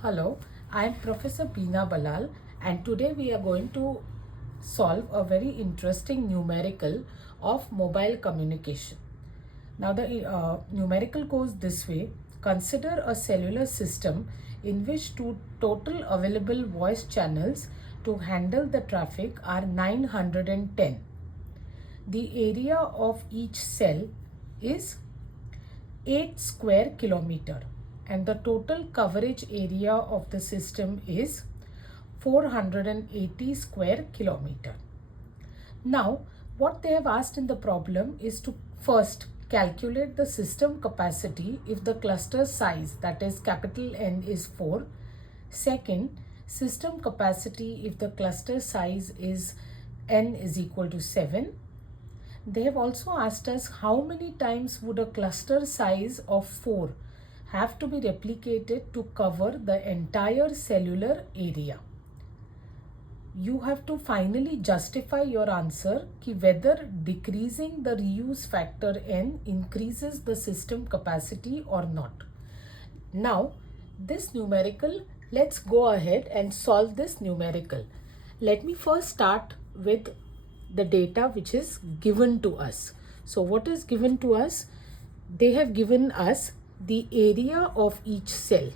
Hello, I am Professor Beena Balal, and today we are going to solve a very interesting numerical of mobile communication. Now the numerical goes this way. Consider a cellular system in which total available voice channels to handle the traffic are 910. The area of each cell is 8 square kilometer and the total coverage area of the system is 480 square kilometer. Now, what they have asked in the problem is to first calculate the system capacity if the cluster size, that is capital N, is 4. Second, system capacity if the cluster size is N is equal to 7. They have also asked us how many times would a cluster size of 4 have to be replicated to cover the entire cellular area. You have to finally justify your answer ki whether decreasing the reuse factor N increases the system capacity or not. Now, this numerical, let's go ahead and solve this numerical. Let me first start with the data which is given to us. So what is given to us? They have given us the area of each cell.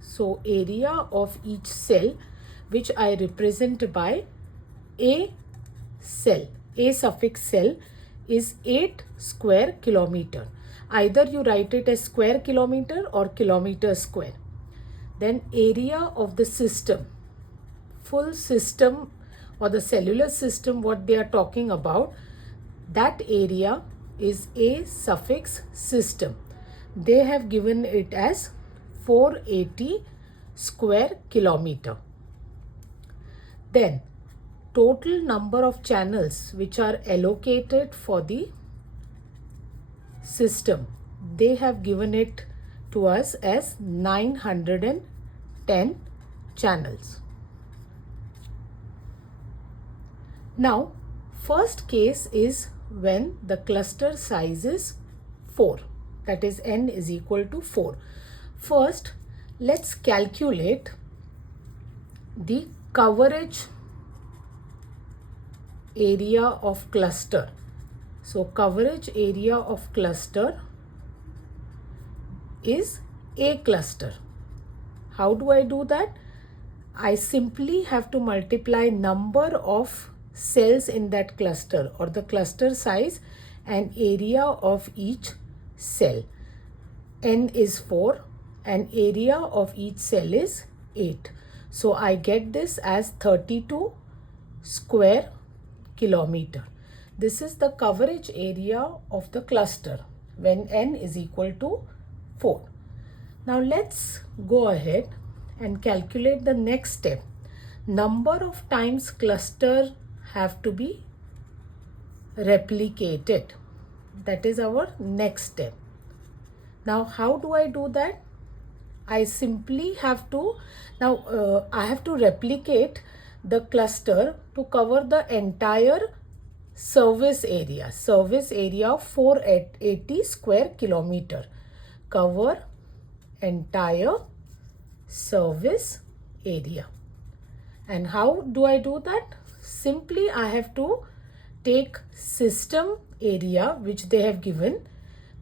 So area of each cell, which I represent by A cell. A suffix cell is 8 square kilometer. Either you write it as square kilometer or kilometer square. Then area of the system, full system or the cellular system what they are talking about, that area is A suffix system. They have given it as 480 square kilometer. Then total number of channels which are allocated for the system, they have given it to us as 910 channels. Now, first case is when the cluster size is 4, that is N is equal to 4. First, let's calculate the coverage area of cluster. So, coverage area of cluster is A cluster. How do I do that? I simply have to multiply number of cells in that cluster or the cluster size and area of each cell. N is 4 and area of each cell is 8. So I get this as 32 square kilometer. This is the coverage area of the cluster when N is equal to 4. Now let's go ahead and calculate the next step. Number of times cluster have to be replicated. That is our next step. Now how do I do that? I simply have to, I have to replicate the cluster to cover the entire surface area of 480 square kilometer. Cover entire surface area. And how do I do that? Simply I have to take system area which they have given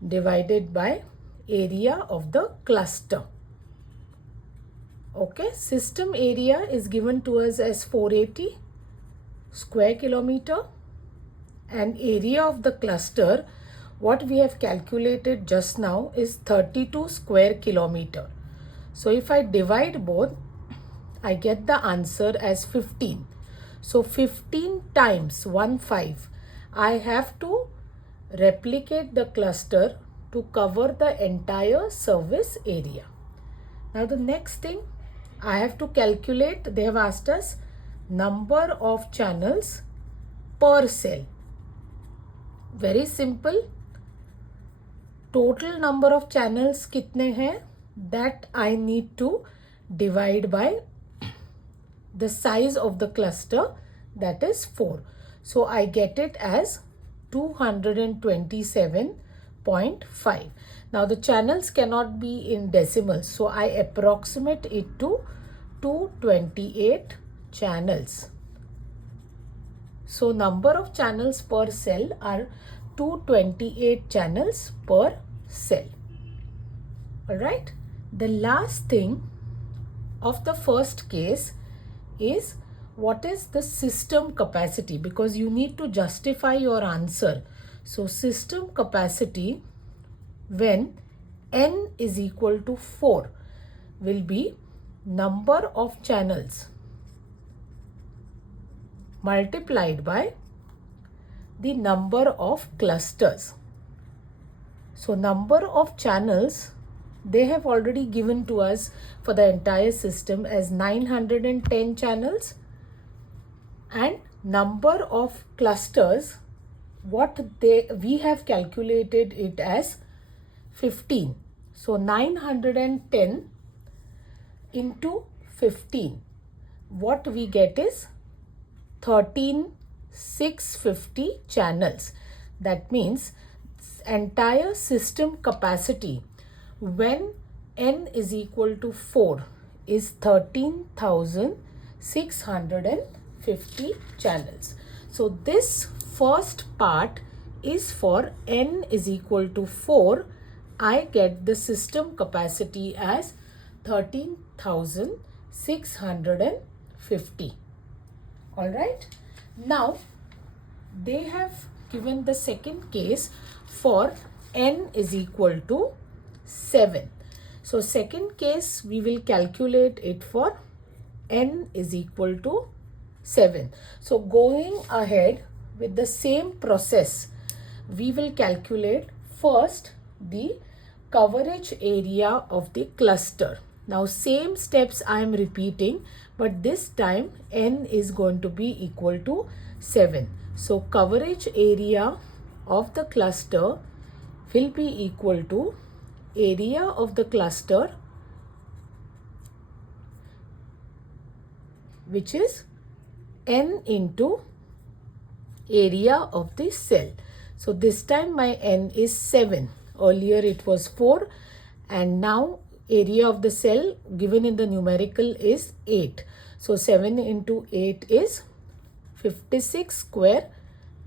divided by area of the cluster. Okay, system area is given to us as 480 square kilometer and area of the cluster what we have calculated just now is 32 square kilometer. So if I divide both, I get the answer as 15. So 15 times 15, I have to replicate the cluster to cover the entire surface area. Now the next thing I have to calculate, they have asked us number of channels per cell. Very simple. Total number of channels kitne hain? That I need to divide by the size of the cluster, that is 4. So I get it as 227 0.5. Now the channels cannot be in decimals, so I approximate it to 228 channels. So number of channels per cell are 228 channels per cell. Alright. The last thing of the first case is what is the system capacity, because you need to justify your answer. So system capacity when n is equal to 4 will be number of channels multiplied by the number of clusters. So number of channels they have already given to us for the entire system as 910 channels, and number of clusters we have calculated it as 15. So 910 into 15, what we get is 13,650 channels. That means entire system capacity when n is equal to 4 is 13,650 channels. So this first part is for n is equal to 4. I get the system capacity as 13,650. Alright. Now they have given the second case for n is equal to 7. So second case we will calculate it for n is equal to 7. So going ahead with the same process, we will calculate first the coverage area of the cluster. Now same steps I am repeating, but this time n is going to be equal to 7. So coverage area of the cluster will be equal to area of the cluster, which is n into area of the cell. So this time my n is 7. Earlier it was 4, and now area of the cell given in the numerical is 8. So 7 into 8 is 56 square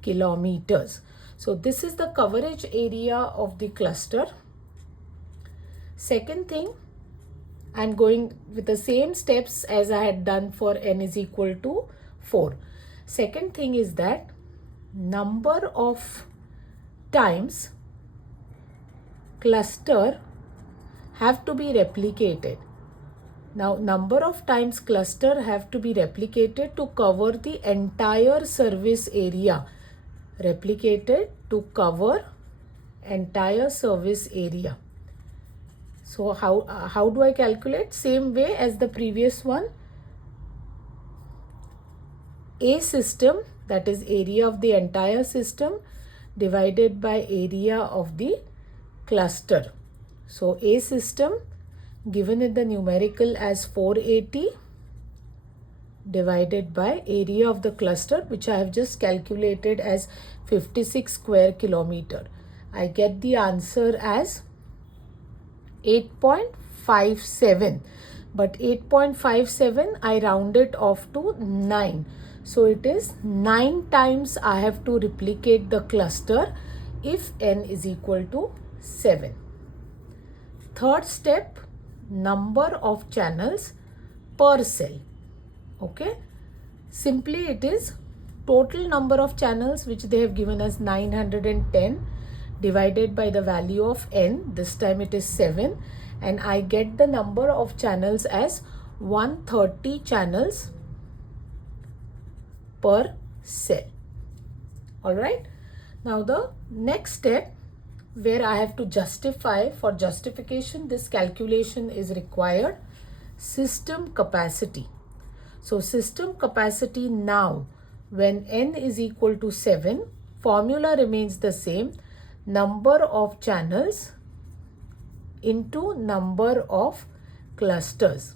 kilometers. So this is the coverage area of the cluster. Second thing, I am going with the same steps as I had done for n is equal to 4. Second thing is that number of times cluster have to be replicated. Now number of times cluster have to be replicated to cover the entire surface area. Replicated to cover entire surface area. So how do I calculate? Same way as the previous one. A system, that is area of the entire system, divided by area of the cluster. So A system given in the numerical as 480 divided by area of the cluster, which I have just calculated as 56 square kilometer. I get the answer as 8.57, but 8.57 I round it off to 9. So it is 9 times I have to replicate the cluster if n is equal to 7. Third step, number of channels per cell. Okay, simply it is total number of channels which they have given as 910 divided by the value of n, this time it is 7, and I get the number of channels as 130 channels per cell. Alright, now the next step where I have to justify, for justification this calculation is required, system capacity. So system capacity now when n is equal to 7, formula remains the same, number of channels into number of clusters.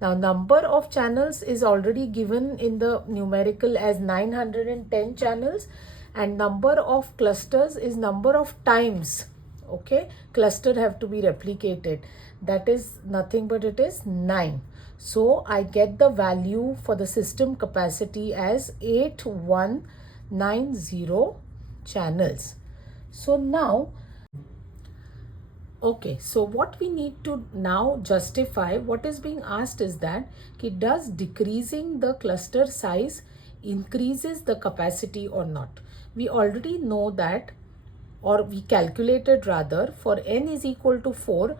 Now number of channels is already given in the numerical as 910 channels, and number of clusters is number of times, okay, cluster have to be replicated. That is nothing but it is 9. So I get the value for the system capacity as 8190 channels. So now, okay, so what we need to now justify, what is being asked is that does decreasing the cluster size increases the capacity or not? We already know that, or we calculated rather, for n is equal to 4,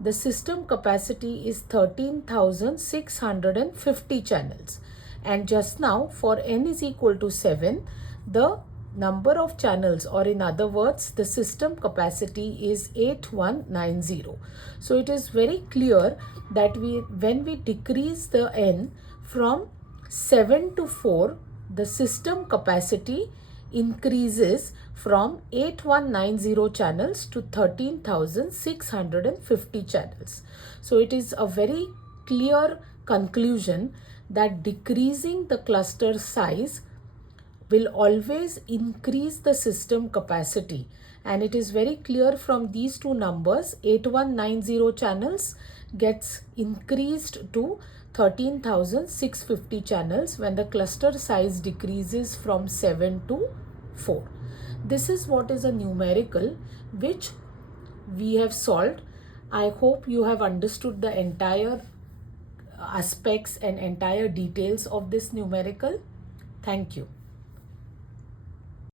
the system capacity is 13,650 channels. And just now for n is equal to 7, the number of channels, or in other words, the system capacity is 8190. So it is very clear that when we decrease the n from 7 to 4, the system capacity increases from 8190 channels to 13,650 channels. So it is a very clear conclusion that decreasing the cluster size will always increase the system capacity, and it is very clear from these two numbers. 8190 channels gets increased to 13,650 channels when the cluster size decreases from 7 to 4. This is what is a numerical which we have solved. I hope you have understood the entire aspects and entire details of this numerical. Thank you.